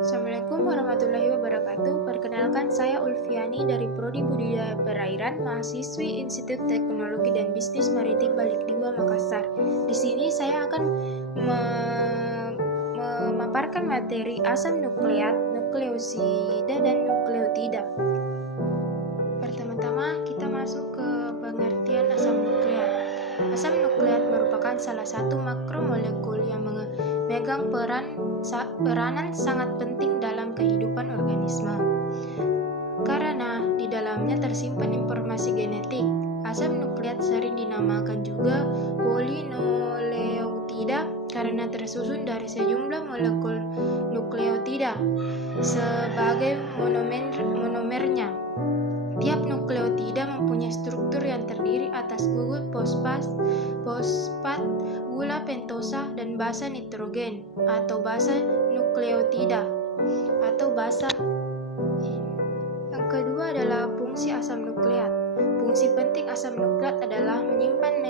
Assalamualaikum warahmatullahi wabarakatuh. Perkenalkan, saya Ulfiani dari Prodi Budidaya Perairan, mahasiswi Institut Teknologi dan Bisnis Maritim Balik 2 Makassar. Di sini saya akan memaparkan materi asam nukleat, nukleosida, dan nukleotida. Pertama-tama kita masuk ke pengertian asam nukleat. Asam nukleat merupakan salah satu makromolekul yang memegang peranan sangat penting dalam kehidupan organisme. Karena di dalamnya tersimpan informasi genetik, asam nukleat sering dinamakan juga polinukleotida karena tersusun dari sejumlah molekul nukleotida sebagai monomernya. Tiap nukleotida mempunyai struktur yang terdiri atas gugus fosfat, gula pentosa, dan basa nitrogen atau basa nukleotida atau basa. Yang kedua adalah fungsi asam nukleat. Fungsi penting asam nukleat adalah menyimpan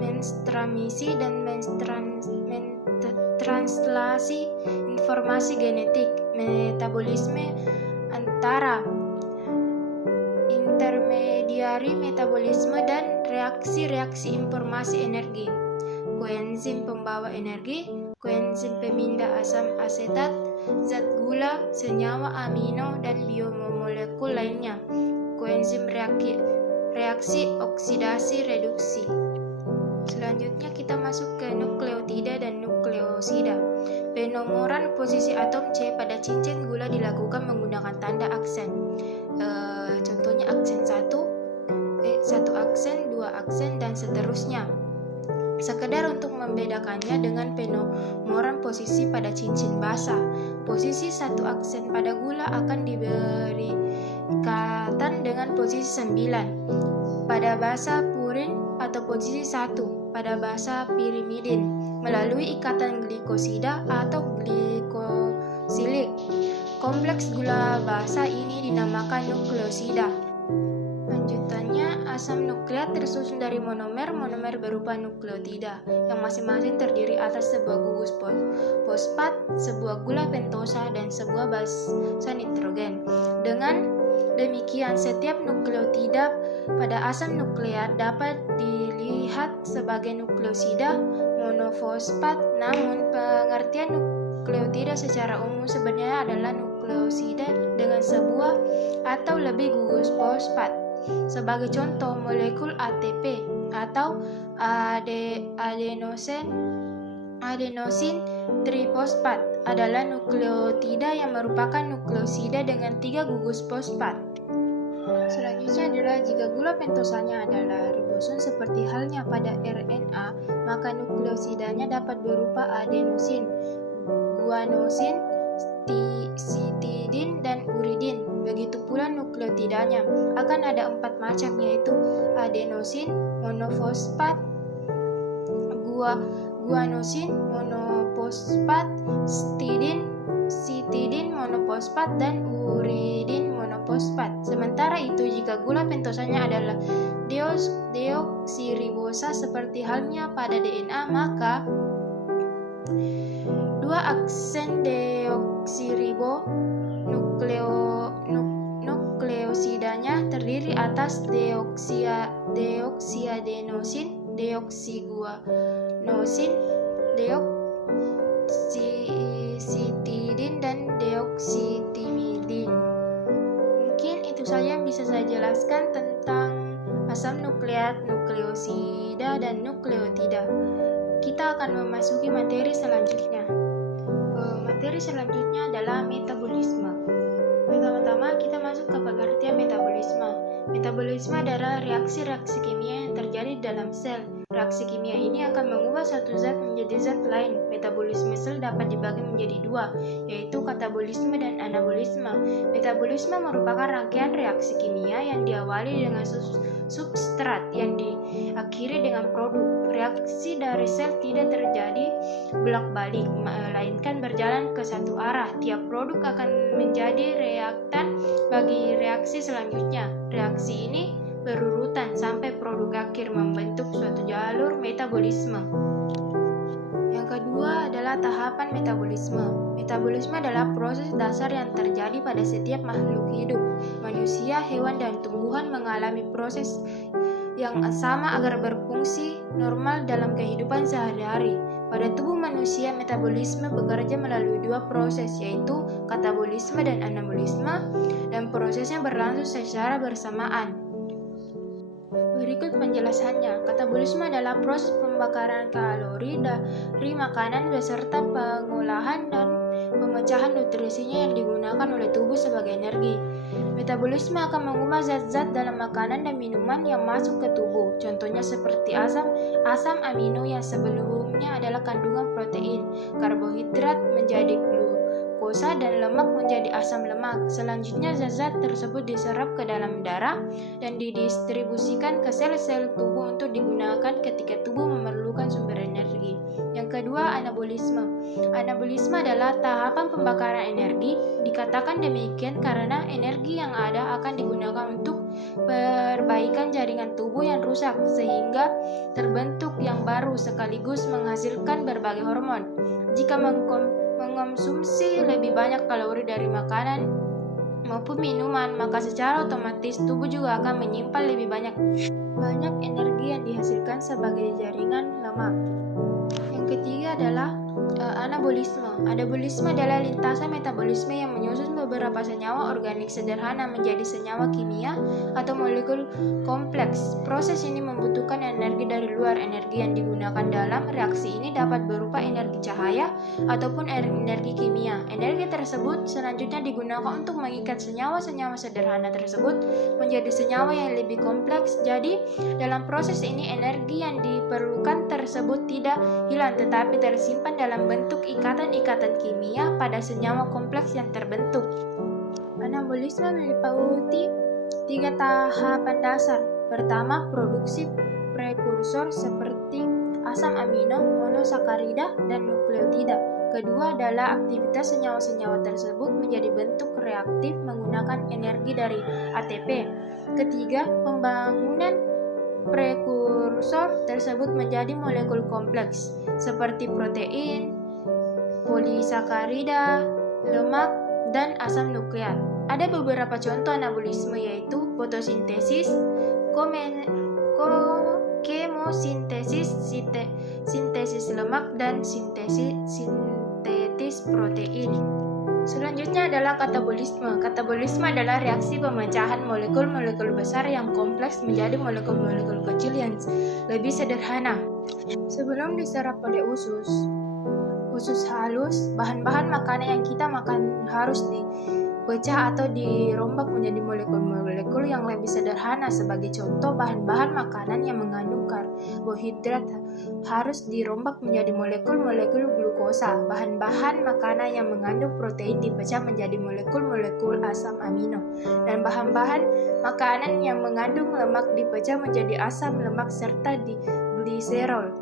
mentransmisi dan mentranslasi informasi genetik, metabolisme antara intermediari metabolisme dan reaksi-reaksi informasi energi, koenzim pembawa energi, koenzim pemindah asam asetat, zat gula, senyawa amino, dan biomolekul lainnya, koenzim reaksi oksidasi reduksi. Selanjutnya kita masuk ke nukleotida dan nukleosida. Penomoran posisi atom C pada cincin gula dilakukan menggunakan tanda aksen. Contohnya aksen 1 aksen, 2 aksen, dan seterusnya. Sekedar untuk membedakannya dengan penomoran posisi pada cincin basa. Posisi 1 aksen pada gula akan diberi ikatan dengan posisi 9 pada basa purin atau posisi 1 pada basa pirimidin melalui ikatan glikosida atau glikosilik. Kompleks gula basa ini dinamakan nukleosida. Lanjutannya, asam nukleat tersusun dari monomer berupa nukleotida yang masing-masing terdiri atas sebuah gugus fosfat, sebuah gula pentosa, dan sebuah basa nitrogen. Dengan demikian, setiap nukleotida pada asam nukleat dapat dilihat sebagai nukleosida monofosfat. Namun, pengertian nukleotida secara umum sebenarnya adalah nukleosida dengan sebuah atau lebih gugus fosfat. Sebagai contoh, molekul ATP atau adenosin trifosfat adalah nukleotida yang merupakan nukleosida dengan 3 gugus fosfat. Selanjutnya adalah jika gula pentosanya adalah ribosom seperti halnya pada RNA, maka nukleosidanya dapat berupa adenosin, guanosin, sitidin, dan uridin. Begitu pula nukleotidanya akan ada 4 macam, yaitu adenosin monofosfat, guanosin monofosfat, sitidin monofosfat, dan uridin monofosfat. Sementara itu, jika gula pentosanya adalah deoksiribosa seperti halnya pada DNA, maka 2 aksen deoksiribo nukleosidanya terdiri atas deoksiadenosin, deoksiguanosin, deoksisitidin, dan deoksitimidin. Mungkin itu saja yang bisa saya jelaskan tentang asam nukleat, nukleosida, dan nukleotida. Kita akan memasuki materi selanjutnya. Materi selanjutnya adalah metabolisme. Pertama-tama kita masuk ke pengertian metabolisme. Metabolisme adalah reaksi-reaksi kimia yang terjadi dalam sel. Reaksi kimia ini akan mengubah satu zat menjadi zat lain. Metabolisme sel dapat dibagi menjadi 2, yaitu katabolisme dan anabolisme. Metabolisme merupakan rangkaian reaksi kimia yang diawali dengan substrat yang diakhiri dengan produk. Reaksi dari sel tidak terjadi bolak-balik, melainkan berjalan ke satu arah. Tiap produk akan menjadi reaktan bagi reaksi selanjutnya. Reaksi ini berurutan sampai produk akhir membentuk suatu jalur metabolisme. Yang Yang kedua adalah tahapan metabolisme. Metabolisme adalah proses dasar yang terjadi pada setiap makhluk hidup. Manusia, hewan, dan tumbuhan mengalami proses yang sama agar berfungsi normal dalam kehidupan sehari-hari. Pada tubuh manusia, metabolisme bekerja melalui dua proses, yaitu katabolisme dan anabolisme, dan prosesnya berlangsung secara bersamaan. Berikut penjelasannya. Katabolisme adalah proses pembakaran kalori dari makanan beserta pengolahan dan pemecahan nutrisinya yang digunakan oleh tubuh sebagai energi. Metabolisme akan mengubah zat-zat dalam makanan dan minuman yang masuk ke tubuh. Contohnya seperti asam amino yang sebelumnya adalah kandungan protein, karbohidrat menjadi glukosa, dan lemak menjadi asam lemak. Selanjutnya zat-zat tersebut diserap ke dalam darah dan didistribusikan ke sel-sel tubuh untuk digunakan ketika tubuh memerlukan sumber energi. Yang kedua, anabolisme. Anabolisme adalah tahapan pembakaran energi. Dikatakan demikian karena energi yang ada akan digunakan untuk perbaikan jaringan tubuh yang rusak sehingga terbentuk yang baru sekaligus menghasilkan berbagai hormon. Jika mengkonsumsi lebih banyak kalori dari makanan maupun minuman, maka secara otomatis tubuh juga akan menyimpan lebih banyak energi yang dihasilkan sebagai jaringan lemak. Yang ketiga adalah anabolisme. Anabolisme adalah lintasan metabolisme yang menyusun beberapa senyawa organik sederhana menjadi senyawa kimia atau molekul kompleks. Proses ini membutuhkan energi dari luar. Energi yang digunakan dalam reaksi ini dapat berupa energi cahaya ataupun energi kimia. Energi tersebut selanjutnya digunakan untuk mengikat senyawa-senyawa sederhana tersebut menjadi senyawa yang lebih kompleks. Jadi, dalam proses ini energi yang diperlukan tersebut tidak hilang tetapi tersimpan dalam bentuk ikatan-ikatan kimia pada senyawa kompleks yang terbentuk. Anabolisme meliputi 3 tahapan dasar. Pertama, produksi prekursor seperti asam amino, monosakarida, dan nukleotida. Kedua adalah aktivitas senyawa-senyawa tersebut menjadi bentuk reaktif menggunakan energi dari ATP. Ketiga, pembangunan prekursor tersebut menjadi molekul kompleks seperti protein, polisakarida, lemak, dan asam nukleat. Ada beberapa contoh anabolisme yaitu fotosintesis, kemosintesis, sintesis lemak, dan sintetis protein. Selanjutnya adalah katabolisme. Katabolisme adalah reaksi pemecahan molekul-molekul besar yang kompleks menjadi molekul-molekul kecil yang lebih sederhana. Sebelum diserap oleh usus halus, bahan-bahan makanan yang kita makan harus dipecah atau dirombak menjadi molekul-molekul yang lebih sederhana. Sebagai contoh, bahan-bahan makanan yang mengandung karbohidrat harus dirombak menjadi molekul-molekul glukosa. Bahan-bahan makanan yang mengandung protein dipecah menjadi molekul-molekul asam amino. Dan bahan-bahan makanan yang mengandung lemak dipecah menjadi asam lemak serta gliserol.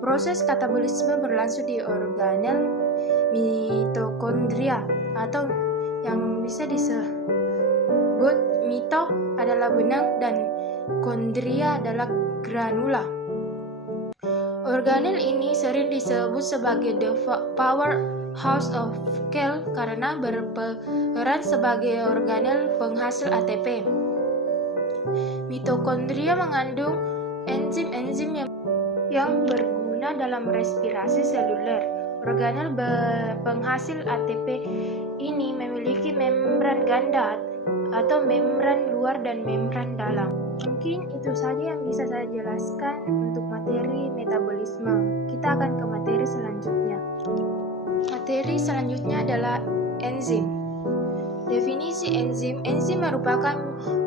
Proses katabolisme berlangsung di organel mitokondria atau yang bisa disebut mito adalah benang dan kondria adalah granula. Organel ini sering disebut sebagai the powerhouse of cell karena berperan sebagai organel penghasil ATP. Mitokondria mengandung enzim-enzim yang berguna dalam respirasi seluler. Organel penghasil ATP ini memiliki membran ganda atau membran luar dan membran dalam. Mungkin itu saja yang bisa saya jelaskan untuk materi metabolisme. Kita akan ke materi selanjutnya. Materi selanjutnya adalah enzim. Definisi enzim. Enzim merupakan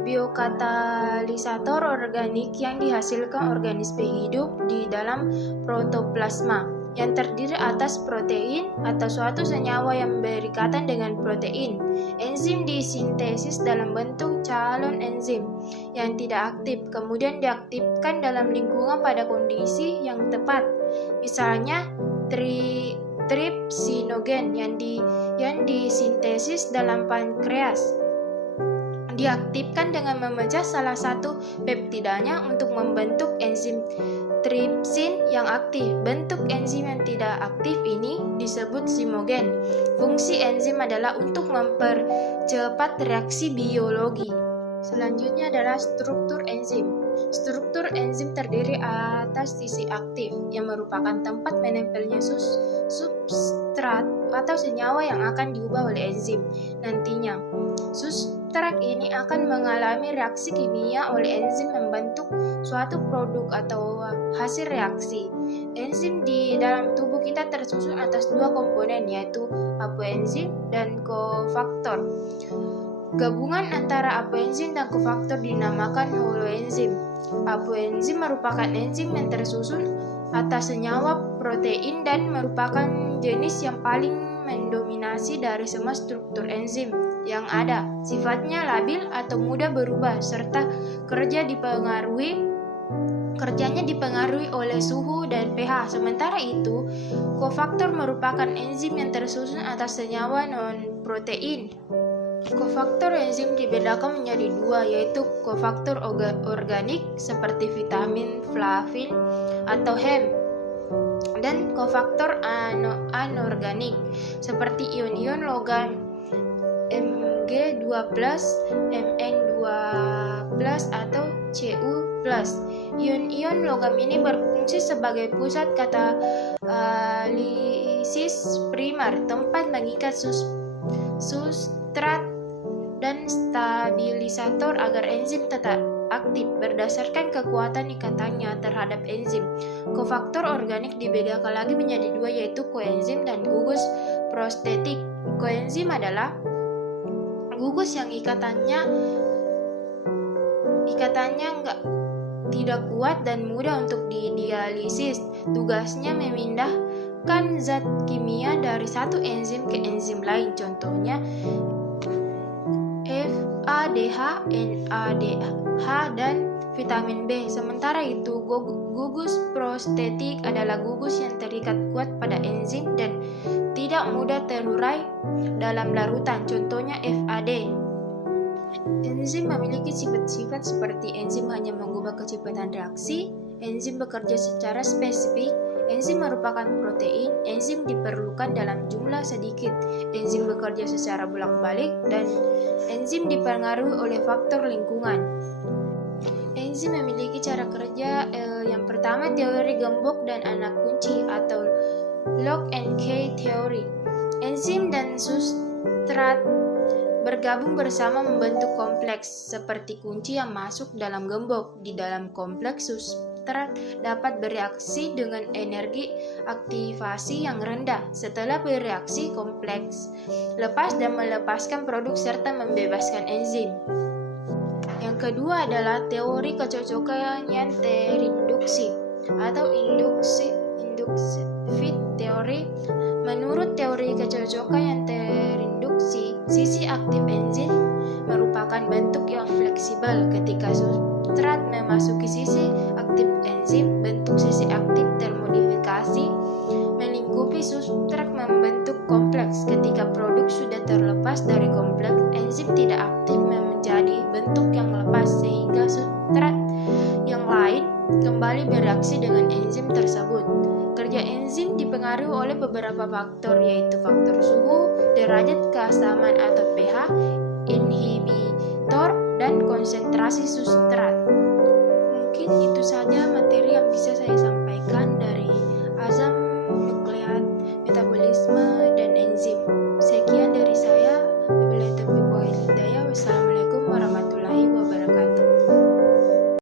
biokatalisator organik yang dihasilkan organisme hidup di dalam protoplasma yang terdiri atas protein atau suatu senyawa yang berikatan dengan protein. Enzim disintesis dalam bentuk calon enzim yang tidak aktif, kemudian diaktifkan dalam lingkungan pada kondisi yang tepat. Misalnya, trypsinogen yang disintesis dalam pankreas. diaktifkan dengan memecah salah satu peptidanya untuk membentuk enzim tripsin yang aktif. Bentuk enzim yang tidak aktif ini disebut zimogen. Fungsi enzim adalah untuk mempercepat reaksi biologi. Selanjutnya adalah struktur enzim. Struktur enzim terdiri atas sisi aktif yang merupakan tempat menempelnya substrat atau senyawa yang akan diubah oleh enzim. Nantinya, substrat ini akan mengalami reaksi kimia oleh enzim membentuk suatu produk atau hasil reaksi. Enzim di dalam tubuh kita tersusun atas dua komponen, yaitu apoenzim dan kofaktor. Gabungan antara apoenzim dan kofaktor dinamakan holoenzim. Apoenzim merupakan enzim yang tersusun atas senyawa protein dan merupakan jenis yang paling mendominasi dari semua struktur enzim yang ada. Sifatnya labil atau mudah berubah serta kerjanya dipengaruhi oleh suhu dan pH. Sementara itu, kofaktor merupakan enzim yang tersusun atas senyawa non-protein. Kofaktor enzim dibedakan menjadi dua, yaitu kofaktor organik seperti vitamin, flavin, atau heme, dan kofaktor anorganik seperti ion-ion logam Mg2+, Mn2+, atau Cu+. Ion-ion logam ini berfungsi sebagai pusat katalisis primer, tempat mengikat substrat dan stabilisator agar enzim tetap aktif berdasarkan kekuatan ikatannya terhadap enzim. Kofaktor organik dibedakan lagi menjadi dua, yaitu koenzim dan gugus prostetik. Koenzim adalah gugus yang ikatannya tidak kuat dan mudah untuk didialisis. Tugasnya memindahkan zat kimia dari satu enzim ke enzim lain, contohnya FADH, NADH, dan vitamin B. Sementara itu, gugus prostetik adalah gugus yang terikat kuat pada enzim dan tidak mudah terurai dalam larutan, contohnya FAD. Enzim memiliki sifat-sifat seperti enzim hanya mengubah kecepatan reaksi, enzim bekerja secara spesifik, enzim merupakan protein, enzim diperlukan dalam jumlah sedikit, enzim bekerja secara bolak-balik, dan enzim dipengaruhi oleh faktor lingkungan. Enzim memiliki cara kerja yang pertama, teori gembok dan anak kunci atau lock and key teori. Enzim dan substrat bergabung bersama membentuk kompleks seperti kunci yang masuk dalam gembok. Di dalam kompleks, substrat dapat bereaksi dengan energi aktivasi yang rendah. Setelah bereaksi, kompleks lepas dan melepaskan produk serta membebaskan enzim. Yang kedua adalah teori kecocokan yang terinduksi atau inductive teori. Menurut teori kecocokan yang terinduksi, sisi aktif enzim merupakan bentuk yang fleksibel. Ketika substrat memasuki sisi aktif enzim, bentuk sisi aktif termodifikasi melingkupi substrat membentuk kompleks. Ketika produk sudah terlepas dari kompleks, enzim tidak aktif menjadi bentuk yang lepas sehingga substrat yang lain kembali bereaksi dengan enzim tersebut. Kerja enzim dipengaruhi oleh beberapa faktor, yaitu faktor suhu, derajat keasaman atau pH, inhibitor, dan konsentrasi substrat. Mungkin itu saja materi yang bisa saya sampaikan.